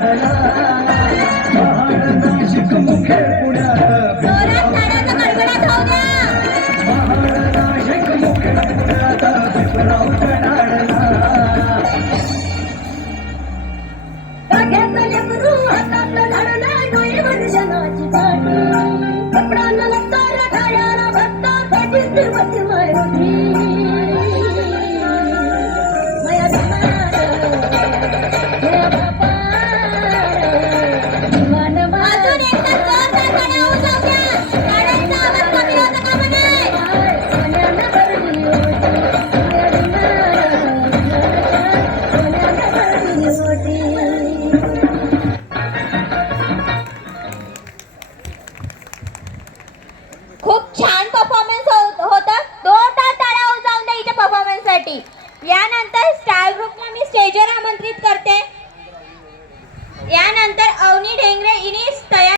नाडला महाड नाशिक मुखे पुण्यात जोरात ताड्याचा कडकडाट होऊ द्या. महाड नाशिक मुखे पुण्यात भिमरावच्या नाडला धाग्याचा लेकरू हातात धरला डोळे वर्षणाची पाटी कपडाला लतार ठायाला भत्ता फाटी तिरवती मारुती माया धमार हे बापा मन अजून एकदा जोरदार टाळ्या उचलू द्या. टाळ्यांचा आवाज कमी होता कामा नये. सोन्यानं भरली ओटी माया धमार सोन्यानं भरली ओटी. खूप छान परफॉर्मन्स होता. जोरदार टाळ्या वाजवून द्या इथे परफॉर्मन्स साठी. यानंतर स्टार ग्रुपला मी स्टेजवर आमंत्रित